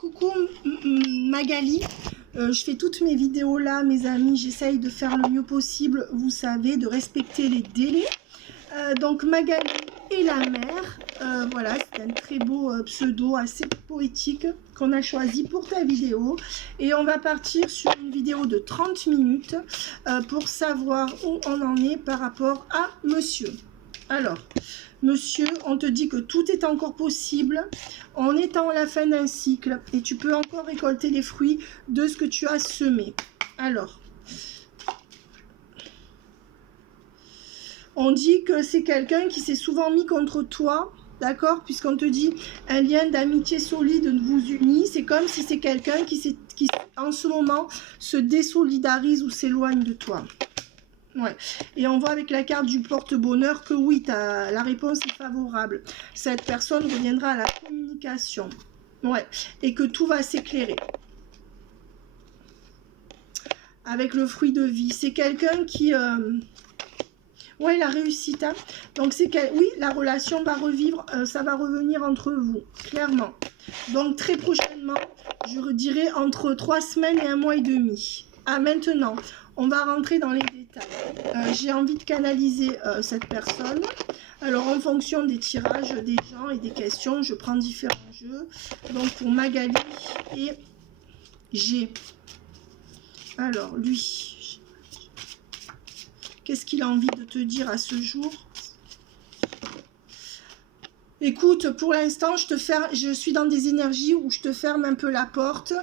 Coucou Magali, je fais toutes mes vidéos là, mes amis, j'essaye de faire le mieux possible, vous savez, de respecter les délais. Donc Magali et la mer, voilà, c'est un très beau pseudo assez poétique qu'on a choisi pour ta vidéo. Et on va partir sur une vidéo de 30 minutes pour savoir où on en est par rapport à monsieur. Alors, monsieur, on te dit que tout est encore possible. On est à la fin d'un cycle et tu peux encore récolter les fruits de ce que tu as semé. Alors, on dit que c'est quelqu'un qui s'est souvent mis contre toi, d'accord? Puisqu'on te dit un lien d'amitié solide vous unit. C'est comme si c'est quelqu'un qui en ce moment se désolidarise ou s'éloigne de toi. Ouais. Et on voit avec la carte du porte-bonheur que oui, la réponse est favorable. Cette personne reviendra à la communication. Ouais. Et que tout va s'éclairer. Avec le fruit de vie. C'est quelqu'un qui... Ouais, la réussite. Hein. Donc, oui, la relation va revivre, ça va revenir entre vous, clairement. Donc, très prochainement, je dirais entre 3 semaines et 1 mois et demi. Ah, maintenant, on va rentrer dans les détails. J'ai envie de canaliser cette personne. Alors, en fonction des tirages des gens et des questions, je prends différents jeux. Donc, pour Magali et G. Alors, lui... Qu'est-ce qu'il a envie de te dire à ce jour? Écoute, pour l'instant, je suis dans des énergies où je te ferme un peu la porte,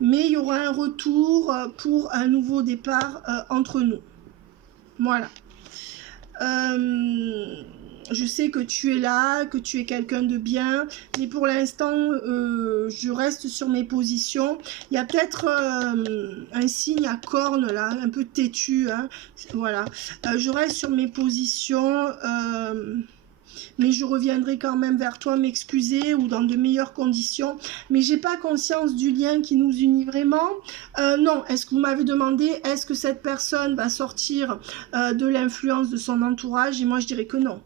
mais il y aura un retour pour un nouveau départ entre nous. Voilà. Je sais que tu es là, que tu es quelqu'un de bien, mais pour l'instant, je reste sur mes positions. Il y a peut-être un signe à cornes, là, un peu têtu, hein, voilà. Je reste sur mes positions, mais je reviendrai quand même vers toi m'excuser ou dans de meilleures conditions. Mais j'ai pas conscience du lien qui nous unit vraiment. Non, est-ce que vous m'avez demandé, est-ce que cette personne va sortir de l'influence de son entourage? Et moi, je dirais que non.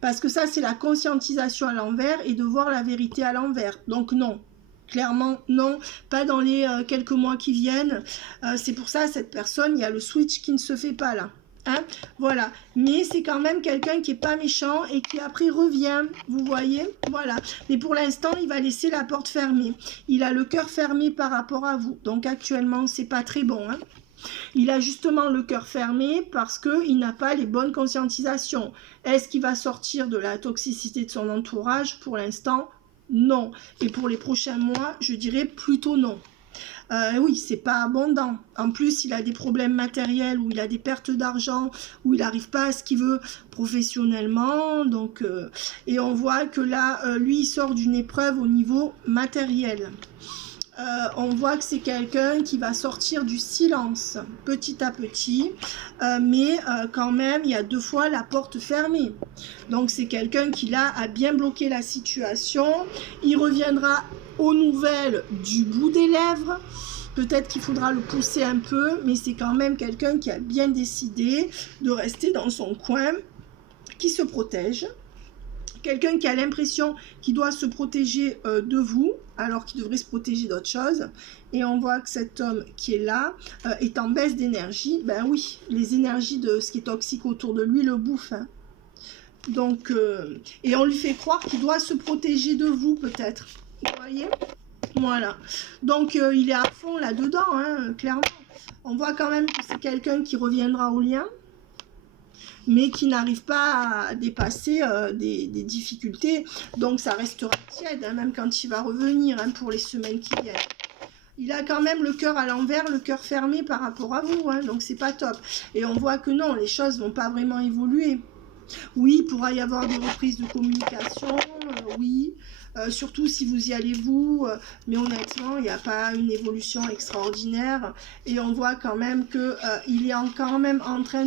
Parce que ça, c'est la conscientisation à l'envers et de voir la vérité à l'envers. Donc non, clairement non, pas dans les quelques mois qui viennent. C'est pour ça, cette personne, il y a le switch qui ne se fait pas là. Hein, voilà, mais c'est quand même quelqu'un qui est pas méchant et qui après revient, vous voyez, voilà. Mais pour l'instant, il va laisser la porte fermée. Il a le cœur fermé par rapport à vous. Donc actuellement, c'est pas très bon, hein. Il a justement le cœur fermé parce qu'il n'a pas les bonnes conscientisations. Est-ce qu'il va sortir de la toxicité de son entourage? Pour l'instant, non. Et pour les prochains mois, je dirais plutôt non. Oui, c'est pas abondant. En plus, il a des problèmes matériels, où il a des pertes d'argent, où il n'arrive pas à ce qu'il veut professionnellement. Donc, et on voit que là, lui, il sort d'une épreuve au niveau matériel. On voit que c'est quelqu'un qui va sortir du silence petit à petit, mais quand même il y a 2 fois la porte fermée. Donc c'est quelqu'un qui là a bien bloqué la situation. Il reviendra aux nouvelles du bout des lèvres. Peut-être qu'il faudra le pousser un peu, mais c'est quand même quelqu'un qui a bien décidé de rester dans son coin, qui se protège. Quelqu'un qui a l'impression qu'il doit se protéger de vous, alors qu'il devrait se protéger d'autre chose. Et on voit que cet homme qui est là est en baisse d'énergie. Ben oui, les énergies de ce qui est toxique autour de lui le bouffent. Hein. Donc, et on lui fait croire qu'il doit se protéger de vous peut-être. Vous voyez? Voilà. Donc, il est à fond là-dedans, hein, clairement. On voit quand même que c'est quelqu'un qui reviendra au lien, mais qui n'arrive pas à dépasser des difficultés. Donc ça restera tiède, hein, même quand il va revenir, hein, pour les semaines qui viennent. Il a quand même le cœur à l'envers, le cœur fermé par rapport à vous, hein, donc c'est pas top. Et on voit que non, les choses vont pas vraiment évoluer. Oui, il pourra y avoir des reprises de communication, oui, surtout si vous y allez vous, mais honnêtement, il n'y a pas une évolution extraordinaire, et on voit quand même qu'il est quand même en train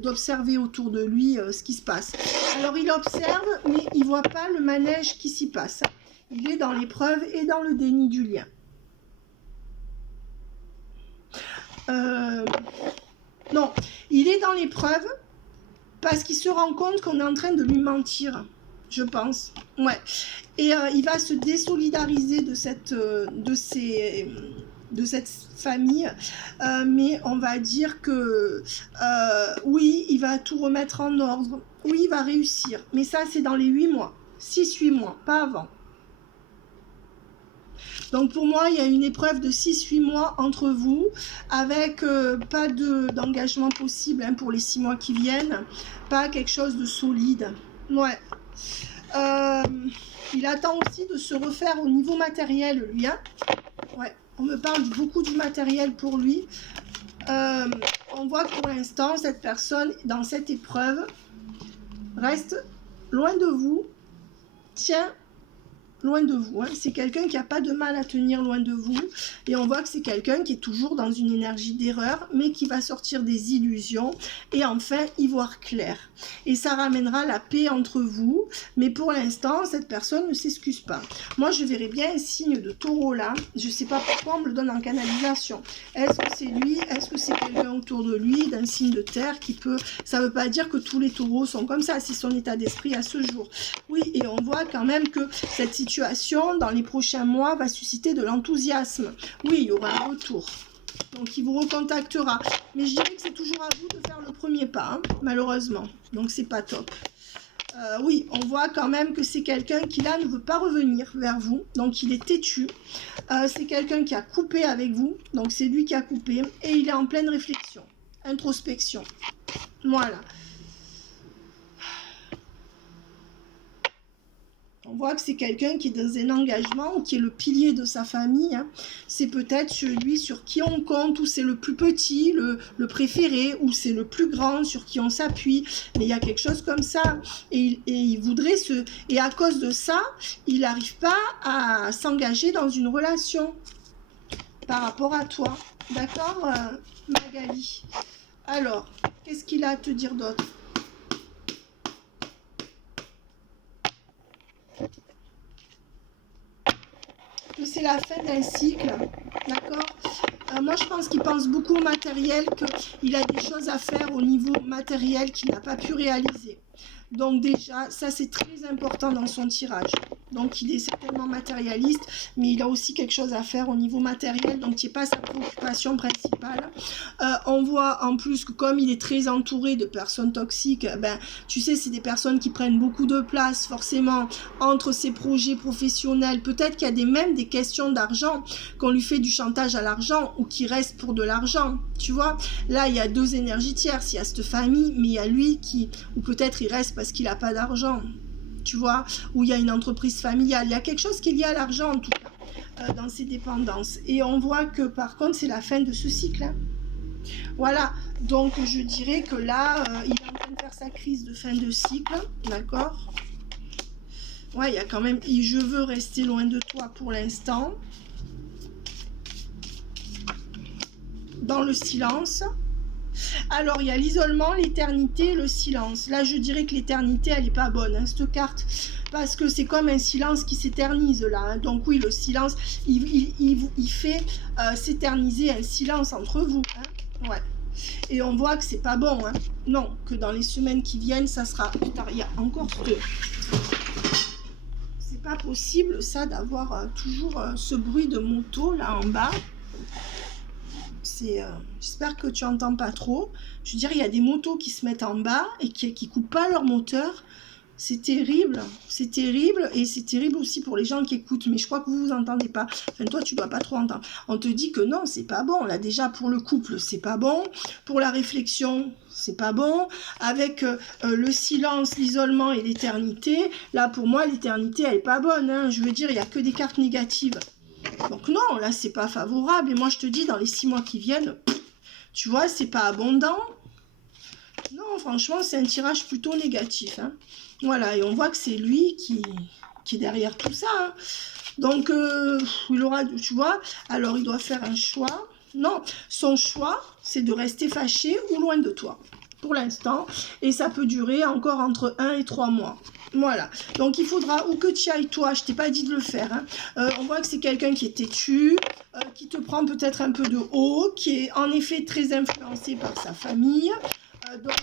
d'observer autour de lui ce qui se passe. Alors il observe, mais il ne voit pas le manège qui s'y passe. Il est dans l'épreuve et dans le déni du lien. Non, il est dans l'épreuve, parce qu'il se rend compte qu'on est en train de lui mentir. je pense. Ouais. Et il va se désolidariser de cette famille, mais on va dire que oui, il va tout remettre en ordre, oui, il va réussir, mais ça c'est dans les 8 mois, 6-8 mois, pas avant. Donc pour moi, il y a une épreuve de 6-8 mois entre vous, avec pas d'engagement possible hein, pour les 6 mois qui viennent, pas quelque chose de solide. Ouais. Il attend aussi de se refaire au niveau matériel, lui. Hein. Ouais. On me parle beaucoup du matériel pour lui. On voit que pour l'instant, cette personne, dans cette épreuve, reste loin de vous. Tiens, loin de vous. Hein. C'est quelqu'un qui n'a pas de mal à tenir loin de vous. Et on voit que c'est quelqu'un qui est toujours dans une énergie d'erreur, mais qui va sortir des illusions et enfin y voir clair. Et ça ramènera la paix entre vous. Mais pour l'instant, cette personne ne s'excuse pas. Moi, je verrais bien un signe de taureau là. Je ne sais pas pourquoi on me le donne en canalisation. Est-ce que c'est lui? Est-ce que c'est quelqu'un autour de lui, d'un signe de terre qui peut... Ça ne veut pas dire que tous les taureaux sont comme ça. C'est son état d'esprit à ce jour. Oui, et on voit quand même que cette situation, dans les prochains mois, va susciter de l'enthousiasme. Oui, il y aura un retour. Donc, il vous recontactera. Mais je dirais que c'est toujours à vous de faire le premier pas, hein, malheureusement. Donc, c'est pas top. Oui, on voit quand même que c'est quelqu'un qui, là, ne veut pas revenir vers vous. Donc, il est têtu. C'est quelqu'un qui a coupé avec vous. Donc, c'est lui qui a coupé. Et il est en pleine réflexion. Introspection. Voilà. On voit que c'est quelqu'un qui est dans un engagement ou qui est le pilier de sa famille. Hein. C'est peut-être celui sur qui on compte, ou c'est le plus petit, le préféré, ou c'est le plus grand sur qui on s'appuie. Mais il y a quelque chose comme ça. Et il voudrait se... Et à cause de ça, il n'arrive pas à s'engager dans une relation par rapport à toi. D'accord, Magali? Alors, qu'est-ce qu'il a à te dire d'autre? Que c'est la fin d'un cycle, d'accord. Moi, je pense qu'il pense beaucoup au matériel, qu'il a des choses à faire au niveau matériel qu'il n'a pas pu réaliser. Donc déjà, ça c'est très important dans son tirage. Donc il est certainement matérialiste, mais il a aussi quelque chose à faire au niveau matériel, donc ce n'est pas sa préoccupation principale. On voit en plus que comme il est très entouré de personnes toxiques, ben, tu sais, c'est des personnes qui prennent beaucoup de place forcément entre ses projets professionnels. Peut-être qu'il y a même des questions d'argent, qu'on lui fait du chantage à l'argent ou qu'il reste pour de l'argent, tu vois. Là, il y a deux énergies tierces, il y a cette famille, mais il y a lui qui, ou peut-être il reste parce qu'il n'a pas d'argent, tu vois, ou il y a une entreprise familiale, il y a quelque chose qui est lié à l'argent en tout cas, dans ses dépendances. Et on voit que par contre, c'est la fin de ce cycle. Hein. Voilà, donc je dirais que là, il est en train de faire sa crise de fin de cycle, d'accord. Ouais, il y a quand même, je veux rester loin de toi pour l'instant. Dans le silence. Alors, il y a l'isolement, l'éternité, le silence. Là, je dirais que l'éternité, elle n'est pas bonne, hein, cette carte. Parce que c'est comme un silence qui s'éternise, là. Hein. Donc oui, le silence, il fait s'éterniser un silence entre vous. Hein. Ouais. Et on voit que c'est pas bon. Hein. Non, que dans les semaines qui viennent, ça sera... Putain, il y a encore ce... C'est pas possible, ça, d'avoir toujours ce bruit de moto, là, en bas. J'espère que tu entends pas trop. Je veux dire, il y a des motos qui se mettent en bas et qui coupent pas leur moteur. C'est terrible, et c'est terrible aussi pour les gens qui écoutent, mais je crois que vous entendez pas. Enfin, toi, tu dois pas trop entendre. On te dit que non, c'est pas bon. Là, déjà, pour le couple, c'est pas bon. Pour la réflexion, c'est pas bon. Avec le silence, l'isolement et l'éternité, là, pour moi, l'éternité, elle est pas bonne. Hein. Je veux dire, il y a que des cartes négatives. Donc non, là, c'est pas favorable. Et moi, je te dis, dans les 6 mois qui viennent, tu vois, c'est pas abondant. Non, franchement, c'est un tirage plutôt négatif. Hein. Voilà, et on voit que c'est lui qui est derrière tout ça. Hein. Donc, il aura, tu vois, alors il doit faire un choix. Non, son choix, c'est de rester fâché ou loin de toi, pour l'instant. Et ça peut durer encore entre 1 et 3 mois. Voilà, donc il faudra ou que tu ailles toi, je t'ai pas dit de le faire, hein. On voit que c'est quelqu'un qui est têtu, qui te prend peut-être un peu de haut, qui est en effet très influencé par sa famille, donc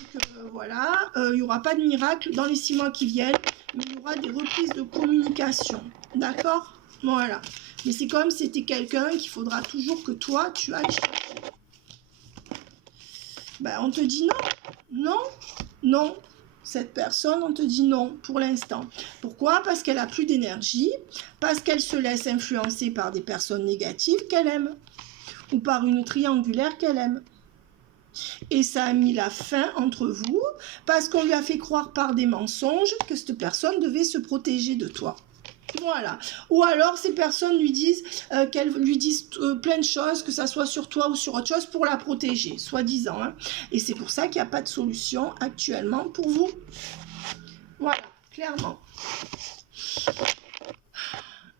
voilà, il n'y aura pas de miracle dans les 6 mois qui viennent, mais il y aura des reprises de communication. D'accord? Voilà. Mais c'est comme si c'était quelqu'un qu'il faudra toujours que toi, tu ailles chercher. Ben, on te dit non, non, non. Cette personne, on te dit non pour l'instant. Pourquoi? Parce qu'elle a plus d'énergie, parce qu'elle se laisse influencer par des personnes négatives qu'elle aime, ou par une triangulaire qu'elle aime. Et ça a mis la fin entre vous, parce qu'on lui a fait croire par des mensonges que cette personne devait se protéger de toi. Voilà. Ou alors ces personnes lui disent qu'elles lui disent plein de choses, que ça soit sur toi ou sur autre chose, pour la protéger, soi-disant. Hein. Et c'est pour ça qu'il n'y a pas de solution actuellement pour vous. Voilà, clairement.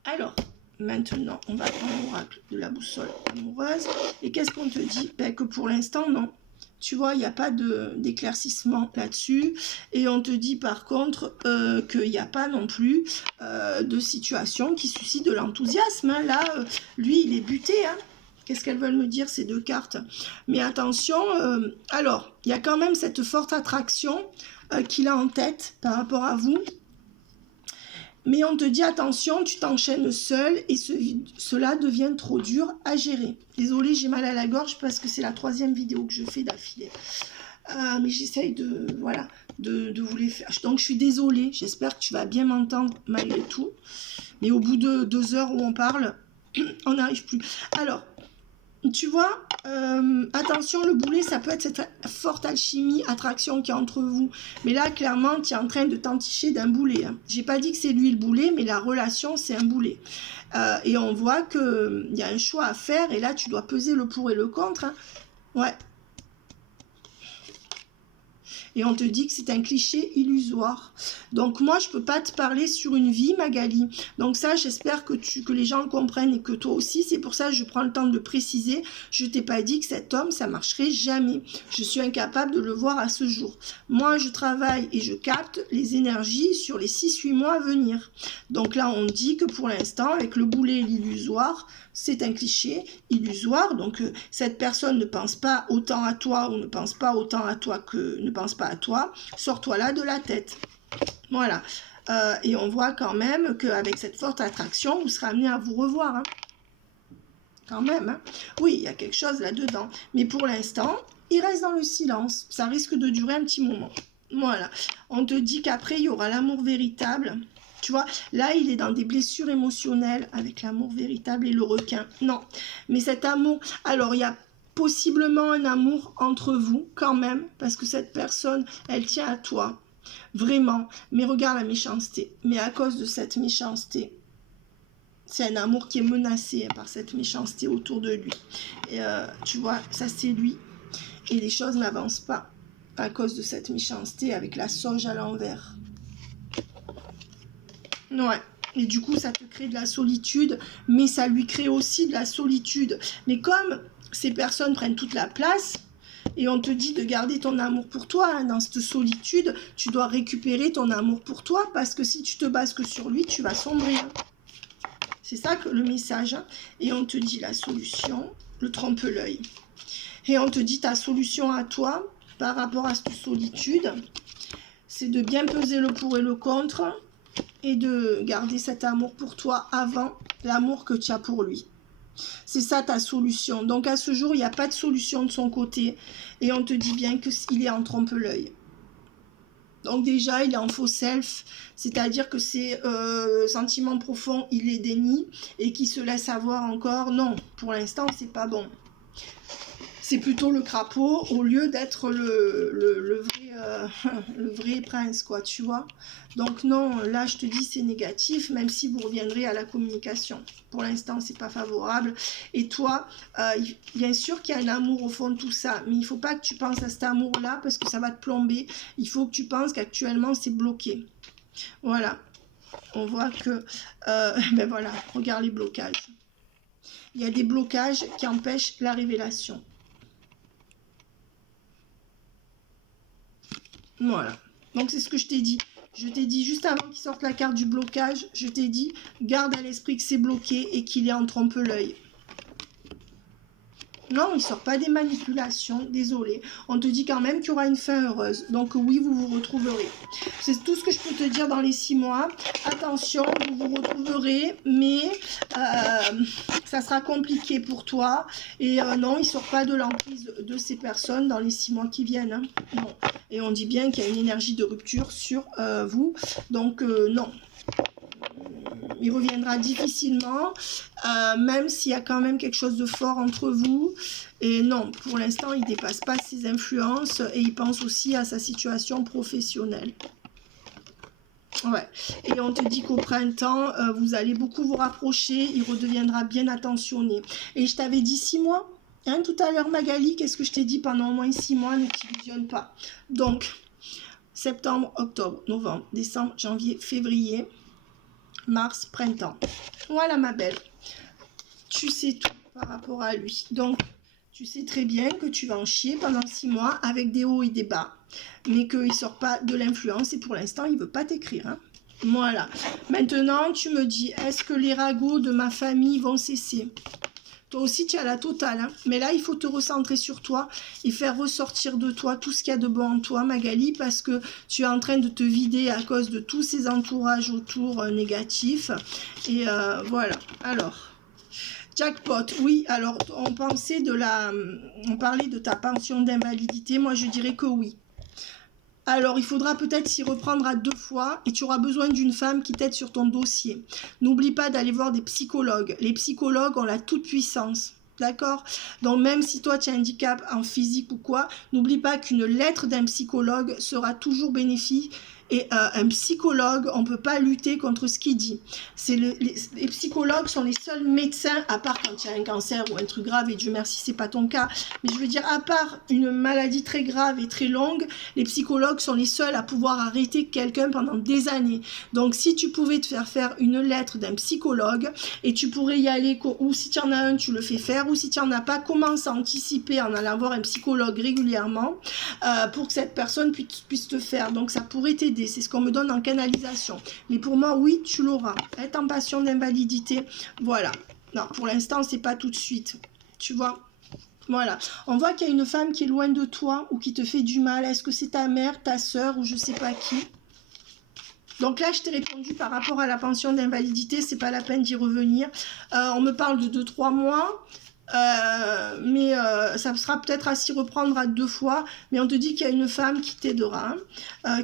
Alors, maintenant, on va prendre l'oracle de la boussole amoureuse. Et qu'est-ce qu'on te dit? Ben, que pour l'instant, non. Tu vois, il n'y a pas d'éclaircissement là-dessus. Et on te dit par contre qu'il n'y a pas non plus de situation qui suscite de l'enthousiasme. Hein. Là, lui, il est buté. Hein. Qu'est-ce qu'elles veulent me dire, ces deux cartes? Mais attention, alors, il y a quand même cette forte attraction qu'il a en tête par rapport à vous. Mais on te dit, attention, tu t'enchaînes seul et cela devient trop dur à gérer. Désolée, j'ai mal à la gorge parce que c'est la 3e vidéo que je fais d'affilée. Mais j'essaye de vous les faire. Donc, je suis désolée. J'espère que tu vas bien m'entendre malgré tout. Mais au bout de 2 heures où on parle, on n'arrive plus. Alors, tu vois, attention, le boulet, ça peut être cette forte alchimie, attraction qui est entre vous. Mais là, clairement, tu es en train de t'enticher d'un boulet. Hein. J'ai pas dit que c'est lui le boulet, mais la relation, c'est un boulet. Et on voit qu'il y a un choix à faire, et là, tu dois peser le pour et le contre. Hein. Ouais. Et on te dit que c'est un cliché illusoire. Donc moi, je peux pas te parler sur une vie, Magali. Donc ça, j'espère que les gens le comprennent et que toi aussi. C'est pour ça que je prends le temps de le préciser. Je t'ai pas dit que cet homme, ça marcherait jamais. Je suis incapable de le voir à ce jour. Moi, je travaille et je capte les énergies sur les 6-8 mois à venir. Donc là, on dit que pour l'instant, avec le boulet et l'illusoire, c'est un cliché illusoire. Donc cette personne ne pense pas autant à toi ou ne pense pas autant à toi que ne pense pas à toi. Sors-toi là de la tête. Voilà. Et on voit quand même qu'avec cette forte attraction, vous serez amené à vous revoir. Hein. Quand même. Hein. Oui, il y a quelque chose là-dedans. Mais pour l'instant, il reste dans le silence. Ça risque de durer un petit moment. Voilà. On te dit qu'après, il y aura l'amour véritable. Tu vois, là, il est dans des blessures émotionnelles avec l'amour véritable et le requin. Non, mais cet amour... Alors, il y a possiblement un amour entre vous, quand même, parce que cette personne, elle tient à toi. Vraiment. Mais regarde la méchanceté. Mais à cause de cette méchanceté, c'est un amour qui est menacé par cette méchanceté autour de lui. Et, tu vois, ça, c'est lui. Et les choses n'avancent pas à cause de cette méchanceté avec la sauge à l'envers. Ouais, et du coup, ça te crée de la solitude, mais ça lui crée aussi de la solitude. Mais comme ces personnes prennent toute la place, et on te dit de garder ton amour pour toi, hein, dans cette solitude, tu dois récupérer ton amour pour toi, parce que si tu te bases que sur lui, tu vas sombrer. Hein. C'est ça que le message. Hein. Et on te dit la solution, le trompe-l'œil. Et on te dit ta solution à toi, par rapport à cette solitude, c'est de bien peser le pour et le contre, et de garder cet amour pour toi avant l'amour que tu as pour lui. C'est ça ta solution. Donc à ce jour, il n'y a pas de solution de son côté. Et on te dit bien qu'il est en trompe-l'œil. Donc déjà, il est en faux self. C'est-à-dire que ses sentiments profonds, il les dénie. Et qu'il se laisse avoir encore. Non, pour l'instant, c'est pas bon. C'est plutôt le crapaud au lieu d'être le vrai prince, quoi, tu vois. Donc non, là, je te dis, c'est négatif, même si vous reviendrez à la communication. Pour l'instant, c'est pas favorable. Et toi, bien sûr qu'il y a un amour au fond de tout ça, mais il faut pas que tu penses à cet amour-là, parce que ça va te plomber. Il faut que tu penses qu'actuellement, c'est bloqué. Voilà. On voit que... ben voilà, regarde les blocages. Il y a des blocages qui empêchent la révélation. Voilà, donc c'est ce que je t'ai dit. Je t'ai dit juste avant qu'il sorte la carte du blocage, je t'ai dit, garde à l'esprit que c'est bloqué et qu'il est en trompe-l'œil. Non, il sort pas des manipulations, désolé. On te dit quand même qu'il y aura une fin heureuse. Donc oui, vous vous retrouverez. C'est tout ce que je peux te dire dans les 6 mois. Attention, vous vous retrouverez, mais ça sera compliqué pour toi. Et non, il sort pas de l'emprise de ces personnes dans les 6 mois qui viennent. Hein. Non. Et on dit bien qu'il y a une énergie de rupture sur vous. Donc non. Il reviendra difficilement, même s'il y a quand même quelque chose de fort entre vous. Et non, pour l'instant, il ne dépasse pas ses influences et il pense aussi à sa situation professionnelle. Ouais. Et on te dit qu'au printemps, vous allez beaucoup vous rapprocher, il redeviendra bien attentionné. Et je t'avais dit 6 mois, hein, tout à l'heure Magali, qu'est-ce que je t'ai dit pendant au moins 6 mois, ne t'illusionne pas. Donc, septembre, octobre, novembre, décembre, janvier, février, mars, printemps. Voilà ma belle, tu sais tout par rapport à lui. Donc, tu sais très bien que tu vas en chier pendant 6 mois avec des hauts et des bas, mais qu'il ne sort pas de l'influence et pour l'instant, il ne veut pas t'écrire. Hein. Voilà. Maintenant, tu me dis, est-ce que les ragots de ma famille vont cesser? Toi aussi, tu as la totale. Hein. Mais là, il faut te recentrer sur toi et faire ressortir de toi tout ce qu'il y a de bon en toi, Magali, parce que tu es en train de te vider à cause de tous ces entourages autour négatifs. Et voilà. Alors, jackpot, oui. Alors, on parlait de ta pension d'invalidité. Moi, je dirais que oui. Alors, il faudra peut-être s'y reprendre à 2 fois et tu auras besoin d'une femme qui t'aide sur ton dossier. N'oublie pas d'aller voir des psychologues. Les psychologues ont la toute-puissance. D'accord? Donc, même si toi, tu as un handicap en physique ou quoi, n'oublie pas qu'une lettre d'un psychologue sera toujours bénéfique. Et un psychologue, on ne peut pas lutter contre ce qu'il dit. Les psychologues sont les seuls médecins, à part quand il y a un cancer ou un truc grave, et Dieu merci, c'est pas ton cas. Mais je veux dire, à part une maladie très grave et très longue, les psychologues sont les seuls à pouvoir arrêter quelqu'un pendant des années. Donc, si tu pouvais te faire une lettre d'un psychologue, et tu pourrais y aller, ou si tu en as un, tu le fais faire, ou si tu n'en as pas, commence à anticiper en allant voir un psychologue régulièrement pour que cette personne puisse te faire. Donc, ça pourrait t'aider. C'est ce qu'on me donne en canalisation. Mais pour moi, oui, tu l'auras. Être en passion d'invalidité, voilà. Non, pour l'instant, c'est pas tout de suite. Tu vois? Voilà. On voit qu'il y a une femme qui est loin de toi ou qui te fait du mal. Est-ce que c'est ta mère, ta soeur ou je sais pas qui? Donc là, je t'ai répondu par rapport à la pension d'invalidité. C'est pas la peine d'y revenir. On me parle de 2-3 mois. Mais ça sera peut-être à s'y reprendre à 2 fois, mais on te dit qu'il y a une femme qui t'aidera,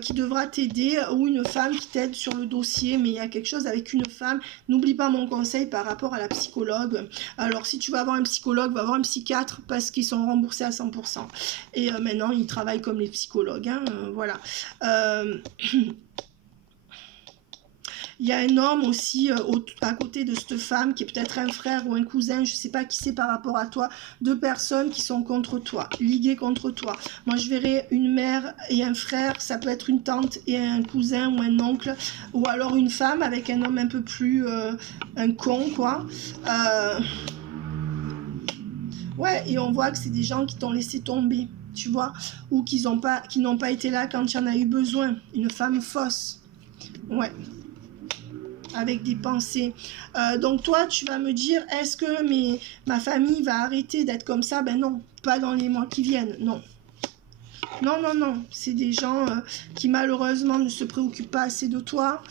qui devra t'aider, ou une femme qui t'aide sur le dossier, mais il y a quelque chose avec une femme. N'oublie pas mon conseil par rapport à la psychologue. Alors si tu vas avoir un psychologue, va avoir un psychiatre parce qu'ils sont remboursés à 100%. Et maintenant, ils travaillent comme les psychologues, hein, voilà. Il y a un homme aussi à côté de cette femme qui est peut-être un frère ou un cousin, je ne sais pas qui c'est par rapport à toi, 2 personnes qui sont contre toi, liguées contre toi. Moi je verrais une mère et un frère, ça peut être une tante et un cousin ou un oncle, ou alors une femme avec un homme un peu plus, un con quoi. Ouais, et on voit que c'est des gens qui t'ont laissé tomber, tu vois, ou qui n'ont pas été là quand il y en a eu besoin, une femme fausse. Ouais. Avec des pensées. Donc toi, tu vas me dire, est-ce que ma famille va arrêter d'être comme ça? Ben non, pas dans les mois qui viennent, non. Non, non, non, c'est des gens qui malheureusement ne se préoccupent pas assez de toi,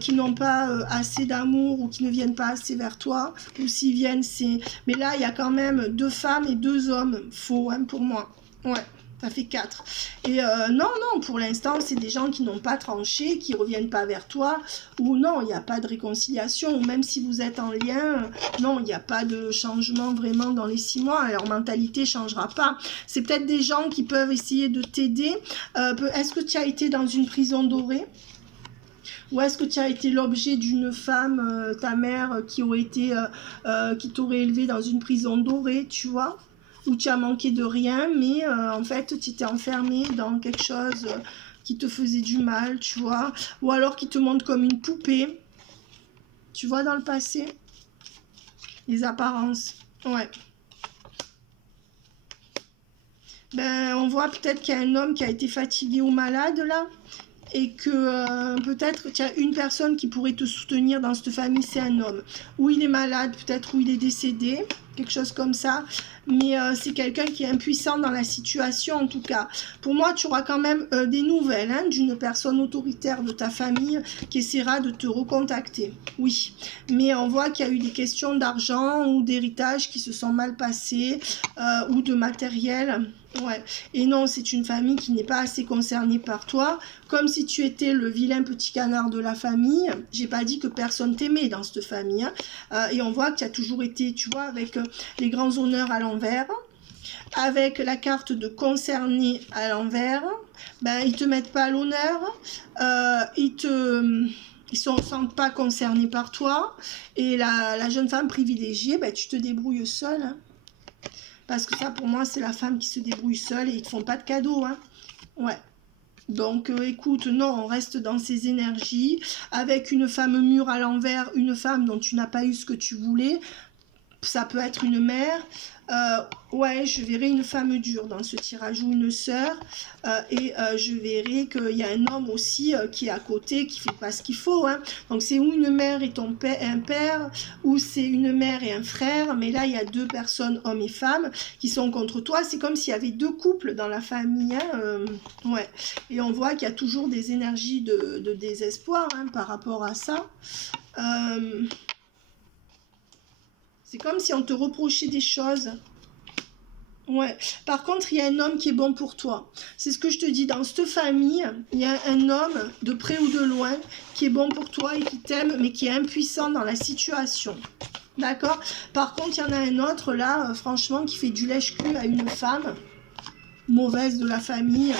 qui n'ont pas assez d'amour ou qui ne viennent pas assez vers toi, ou s'ils viennent, c'est... Mais là, il y a quand même 2 femmes et 2 hommes, faux, hein, pour moi. Ouais. Ça fait 4. Et non, non, pour l'instant, c'est des gens qui n'ont pas tranché, qui ne reviennent pas vers toi, ou non, il n'y a pas de réconciliation, ou même si vous êtes en lien, non, il n'y a pas de changement vraiment dans les 6 mois, leur mentalité ne changera pas. C'est peut-être des gens qui peuvent essayer de t'aider. Est-ce que tu as été dans une prison dorée? Ou est-ce que tu as été l'objet d'une femme, ta mère, qui t'aurait élevé dans une prison dorée, tu vois? Où tu as manqué de rien, mais en fait, tu t'es enfermé dans quelque chose qui te faisait du mal, tu vois. Ou alors qui te montre comme une poupée, tu vois, dans le passé. Les apparences, ouais. Ben, on voit peut-être qu'il y a un homme qui a été fatigué ou malade, là. Et que peut-être qu'il y a une personne qui pourrait te soutenir dans cette famille, c'est un homme. Ou il est malade, peut-être, ou il est décédé. quelque chose comme ça, mais c'est quelqu'un qui est impuissant dans la situation en tout cas. Pour moi, tu auras quand même des nouvelles hein, d'une personne autoritaire de ta famille qui essaiera de te recontacter, oui. Mais on voit qu'il y a eu des questions d'argent ou d'héritage qui se sont mal passées ou de matériel. Ouais. Et non, c'est une famille qui n'est pas assez concernée par toi, comme si tu étais le vilain petit canard de la famille. J'ai pas dit que personne t'aimait dans cette famille. Hein. Et on voit que tu as toujours été, tu vois, avec les grands honneurs à l'envers, avec la carte de concerné à l'envers. Ben, ils te mettent pas à l'honneur, ils ne sentent pas concernés par toi. Et la jeune femme privilégiée, ben, tu te débrouilles seule. Hein. Parce que ça, pour moi, c'est la femme qui se débrouille seule et ils ne te font pas de cadeaux. Hein. Ouais. Donc, écoute, non, on reste dans ces énergies. Avec une femme mûre à l'envers, une femme dont tu n'as pas eu ce que tu voulais. Ça peut être une mère. Ouais, je verrai une femme dure dans ce tirage ou une sœur. Et je verrai qu'il y a un homme aussi qui est à côté, qui fait pas ce qu'il faut. Hein. Donc c'est ou une mère et un père, ou c'est une mère et un frère. Mais là, il y a deux personnes, hommes et femmes, qui sont contre toi. C'est comme s'il y avait deux couples dans la famille. Hein. Ouais. Et on voit qu'il y a toujours des énergies de désespoir hein, par rapport à ça. C'est comme si on te reprochait des choses. Ouais. Par contre, il y a un homme qui est bon pour toi. C'est ce que je te dis. Dans cette famille, il y a un homme, de près ou de loin, qui est bon pour toi et qui t'aime, mais qui est impuissant dans la situation. D'accord? Par contre, il y en a un autre, là, franchement, qui fait du lèche-cul à une femme mauvaise de la famille.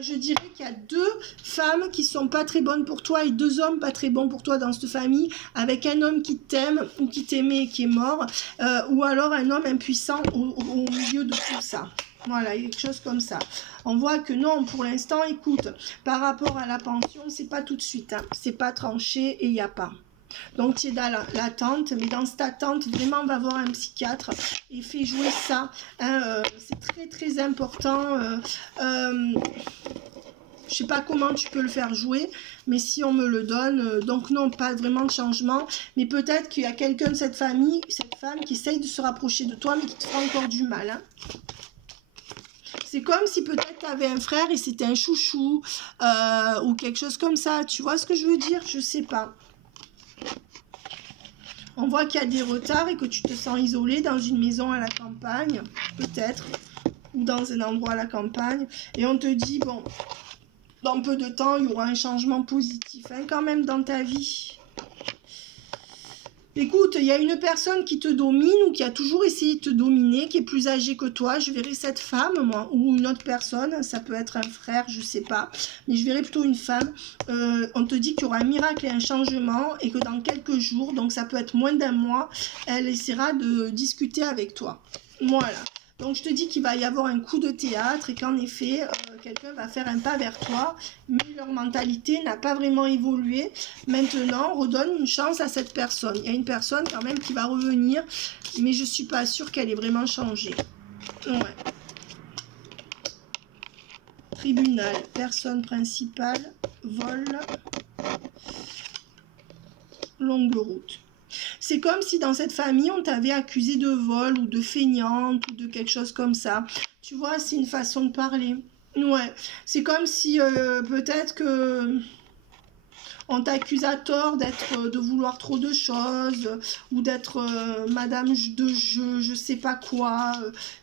Je dirais qu'il y a deux femmes qui sont pas très bonnes pour toi et deux hommes pas très bons pour toi dans cette famille, avec un homme qui t'aime ou qui t'aimait et qui est mort, ou alors un homme impuissant au milieu de tout ça. Voilà, quelque chose comme ça. On voit que non, pour l'instant, écoute, par rapport à la pension, c'est pas tout de suite, hein, c'est pas tranché et il n'y a pas. Donc tu es dans l'attente, mais dans cette attente, vraiment va voir un psychiatre et fais jouer ça. Hein, c'est très très important. Je sais pas comment tu peux le faire jouer, mais si on me le donne, donc non, pas vraiment de changement, mais peut-être qu'il y a quelqu'un de cette famille, cette femme qui essaye de se rapprocher de toi, mais qui te fera encore du mal. Hein. C'est comme si peut-être tu avais un frère et c'était un chouchou, ou quelque chose comme ça. Tu vois ce que je veux dire? Je sais pas. On voit qu'il y a des retards et que tu te sens isolé dans une maison à la campagne, peut-être, ou dans un endroit à la campagne. Et on te dit, bon, dans peu de temps, il y aura un changement positif, hein, quand même, dans ta vie. Écoute, il y a une personne qui te domine ou qui a toujours essayé de te dominer, qui est plus âgée que toi. Je verrai cette femme, moi, ou une autre personne. Ça peut être un frère, je sais pas. Mais je verrai plutôt une femme. On te dit qu'il y aura un miracle et un changement et que dans quelques jours, donc ça peut être moins d'un mois, elle essaiera de discuter avec toi. Voilà. Donc je te dis qu'il va y avoir un coup de théâtre et qu'en effet, quelqu'un va faire un pas vers toi, mais leur mentalité n'a pas vraiment évolué. Maintenant, redonne une chance à cette personne. Il y a une personne quand même qui va revenir, mais je ne suis pas sûre qu'elle ait vraiment changé. Ouais. Tribunal, personne principale, vol, longue route. C'est comme si dans cette famille, on t'avait accusé de vol ou de feignante ou de quelque chose comme ça. Tu vois, c'est une façon de parler. Ouais, c'est comme si peut-être que on t'accuse à tort de vouloir trop de choses ou d'être madame de jeu, je sais pas quoi.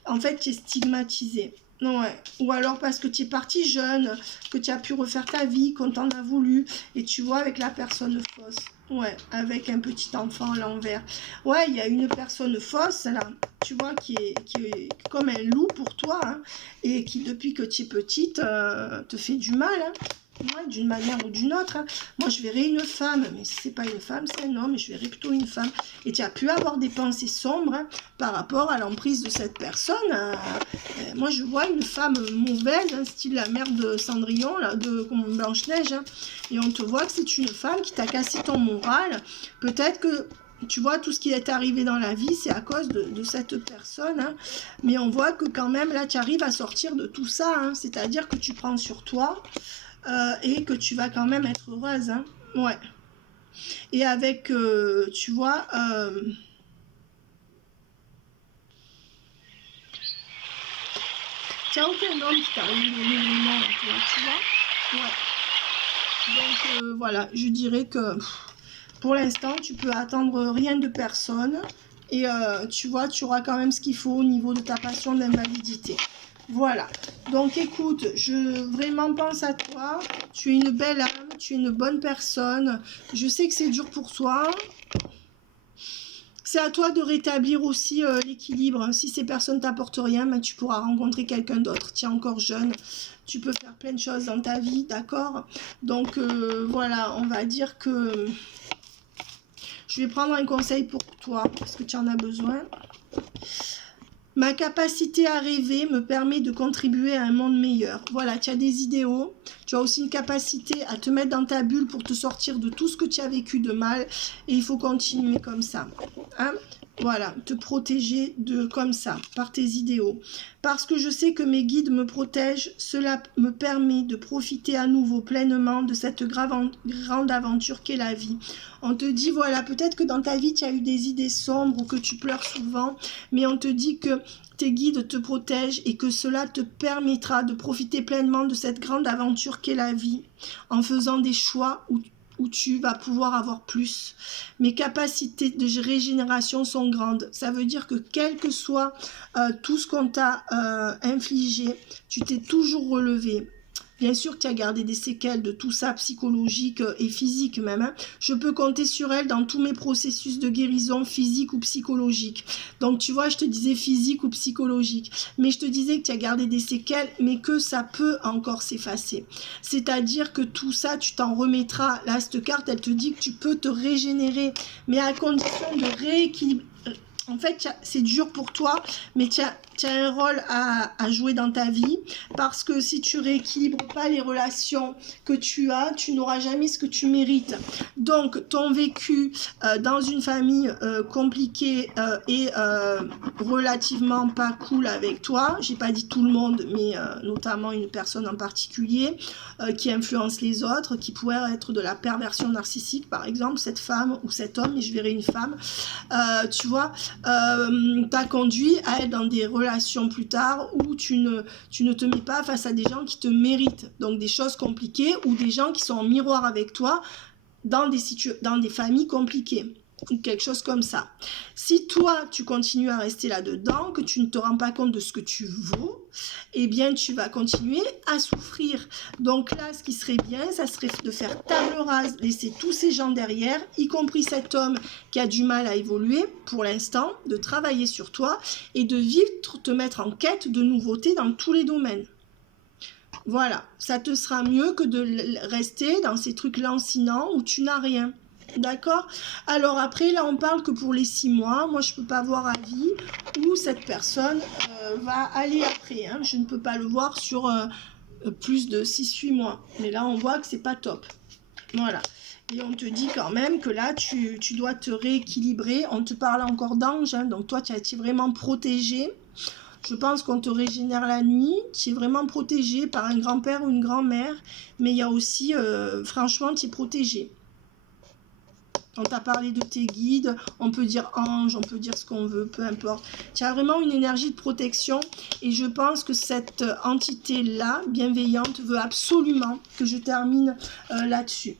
En fait, tu es stigmatisé. Ouais. Ou alors parce que tu es parti jeune, que tu as pu refaire ta vie, qu'on t'en a voulu, et tu vois avec la personne fausse. Ouais, avec un petit enfant à l'envers. Ouais, il y a une personne fausse là, tu vois, qui est comme un loup pour toi, hein, et qui depuis que tu es petite te fait du mal, hein. Moi, d'une manière ou d'une autre. Hein. Moi, je verrais une femme, mais si c'est pas une femme, c'est un homme, et je verrais plutôt une femme. Et tu as pu avoir des pensées sombres hein, par rapport à l'emprise de cette personne. Moi, je vois une femme mauvaise, hein, style la mère de Cendrillon, là, de Blanche-Neige. Hein, et on te voit que c'est une femme qui t'a cassé ton moral. Peut-être que tu vois, tout ce qui est arrivé dans la vie, c'est à cause de cette personne. Hein. Mais on voit que quand même, là, tu arrives à sortir de tout ça. Hein. C'est-à-dire que tu prends sur toi. Et que tu vas quand même être heureuse. Hein. Ouais. Et avec, tu vois, Tu n'as aucun homme qui t'a rien donné, non, tu vois. Ouais. Donc voilà, je dirais que pour l'instant, tu peux attendre rien de personne. Et tu vois, tu auras quand même ce qu'il faut au niveau de ta passion d'invalidité. Voilà. Donc écoute, je vraiment pense à toi. Tu es une belle âme, tu es une bonne personne. Je sais que c'est dur pour toi. C'est à toi de rétablir aussi l'équilibre. Si ces personnes t'apportent rien, ben, tu pourras rencontrer quelqu'un d'autre. Tu es encore jeune, tu peux faire plein de choses dans ta vie, d'accord? Donc voilà, on va dire que je vais prendre un conseil pour toi, parce que tu en as besoin. Ma capacité à rêver me permet de contribuer à un monde meilleur. Voilà, tu as des idéaux, tu as aussi une capacité à te mettre dans ta bulle pour te sortir de tout ce que tu as vécu de mal. Et il faut continuer comme ça. Hein? Voilà, te protéger comme ça, par tes idéaux. Parce que je sais que mes guides me protègent, cela me permet de profiter à nouveau pleinement de cette grande aventure qu'est la vie. On te dit, voilà, peut-être que dans ta vie, tu as eu des idées sombres ou que tu pleures souvent, mais on te dit que tes guides te protègent et que cela te permettra de profiter pleinement de cette grande aventure qu'est la vie, en faisant des choix où tu vas pouvoir avoir plus. Mes capacités de régénération sont grandes. Ça veut dire que quel que soit tout ce qu'on t'a infligé, tu t'es toujours relevé. Bien sûr, tu as gardé des séquelles de tout ça, psychologique et physique même. Hein. Je peux compter sur elle dans tous mes processus de guérison physique ou psychologique. Donc, tu vois, je te disais physique ou psychologique. Mais je te disais que tu as gardé des séquelles, mais que ça peut encore s'effacer. C'est-à-dire que tout ça, tu t'en remettras. Là, cette carte, elle te dit que tu peux te régénérer, mais à condition de rééquilibrer. En fait, c'est dur pour toi, mais tu as un rôle à jouer dans ta vie, parce que si tu rééquilibres pas les relations que tu as, tu n'auras jamais ce que tu mérites. Donc, ton vécu dans une famille compliquée et relativement pas cool avec toi, j'ai pas dit tout le monde, mais notamment une personne en particulier qui influence les autres, qui pourrait être de la perversion narcissique, par exemple, cette femme ou cet homme, et je verrai une femme, tu vois, t'a conduit à être dans des relations plus tard où tu ne te mets pas face à des gens qui te méritent, donc des choses compliquées ou des gens qui sont en miroir avec toi dans des familles compliquées ou quelque chose comme ça. Si toi tu continues à rester là-dedans, que tu ne te rends pas compte de ce que tu vaux, eh bien tu vas continuer à souffrir. Donc là, ce qui serait bien, ça serait de faire table rase, laisser tous ces gens derrière, y compris cet homme qui a du mal à évoluer pour l'instant, de travailler sur toi et de vite te mettre en quête de nouveautés dans tous les domaines. Voilà, ça te sera mieux que de rester dans ces trucs lancinants où tu n'as rien. D'accord? Alors après, là, on parle que pour les 6 mois. Moi, je ne peux pas voir à vie où cette personne va aller après. Hein. Je ne peux pas le voir sur plus de 6-8 mois. Mais là, on voit que c'est pas top. Voilà. Et on te dit quand même que là, tu dois te rééquilibrer. On te parle encore d'ange. Hein. Donc toi, tu as été vraiment protégé. Je pense qu'on te régénère la nuit. Tu es vraiment protégé par un grand-père ou une grand-mère. Mais il y a aussi, franchement, tu es protégé. On t'a parlé de tes guides, on peut dire ange, on peut dire ce qu'on veut, peu importe. Tu as vraiment une énergie de protection et je pense que cette entité-là, bienveillante, veut absolument que je termine là-dessus.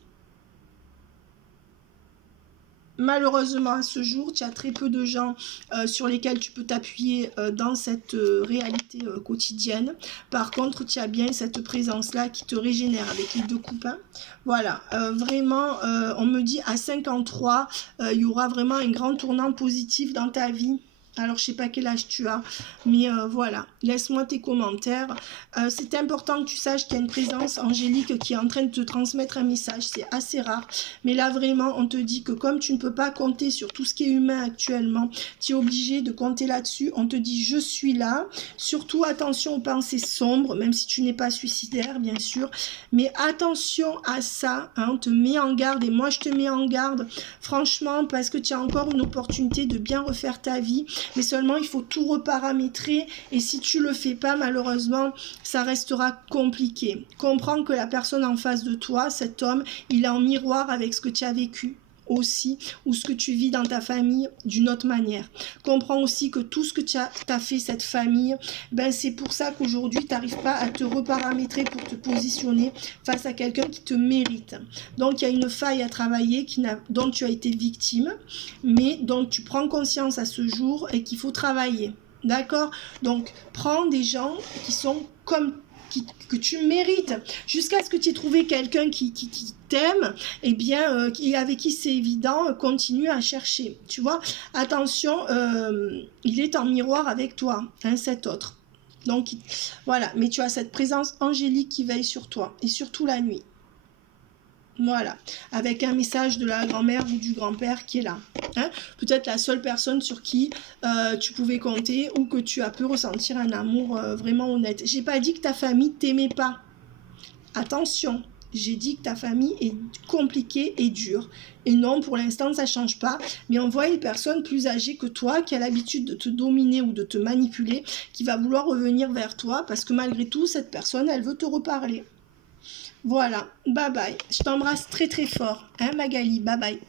Malheureusement, à ce jour, tu as très peu de gens sur lesquels tu peux t'appuyer dans cette réalité quotidienne. Par contre, tu as bien cette présence-là qui te régénère avec les 2 coupes. Hein. Voilà, vraiment, on me dit à 53, il y aura vraiment un grand tournant positif dans ta vie. Alors, je sais pas quel âge tu as, mais voilà, laisse-moi tes commentaires. C'est important que tu saches qu'il y a une présence angélique qui est en train de te transmettre un message. C'est assez rare, mais là, vraiment, on te dit que comme tu ne peux pas compter sur tout ce qui est humain actuellement, tu es obligé de compter là-dessus. On te dit, je suis là. Surtout, attention aux pensées sombres, même si tu n'es pas suicidaire, bien sûr. Mais attention à ça, hein, on te met en garde, et moi, je te mets en garde, franchement, parce que tu as encore une opportunité de bien refaire ta vie. Mais seulement il faut tout reparamétrer et si tu le fais pas, malheureusement, ça restera compliqué. Comprends que la personne en face de toi, cet homme, il est en miroir avec ce que tu as vécu. aussi, ou ce que tu vis dans ta famille d'une autre manière. Comprends aussi que tout ce que tu as fait cette famille, ben c'est pour ça qu'aujourd'hui tu n'arrives pas à te reparamétrer pour te positionner face à quelqu'un qui te mérite. Donc il y a une faille à travailler dont tu as été victime, mais dont tu prends conscience à ce jour et qu'il faut travailler. D'accord? Donc prends des gens qui sont comme que tu mérites, jusqu'à ce que tu aies trouvé quelqu'un qui t'aime, et bien, avec qui c'est évident, continue à chercher. Tu vois, attention, il est en miroir avec toi, hein, cet autre. Donc, voilà, mais tu as cette présence angélique qui veille sur toi, et surtout la nuit. Voilà, avec un message de la grand-mère ou du grand-père qui est là. Hein? Peut-être la seule personne sur qui tu pouvais compter ou que tu as pu ressentir un amour vraiment honnête. J'ai pas dit que ta famille t'aimait pas. Attention, j'ai dit que ta famille est compliquée et dure. Et non, pour l'instant, ça change pas. Mais on voit une personne plus âgée que toi qui a l'habitude de te dominer ou de te manipuler, qui va vouloir revenir vers toi parce que malgré tout, cette personne, elle veut te reparler. Voilà, bye bye. Je t'embrasse très très fort, hein Magali, bye bye.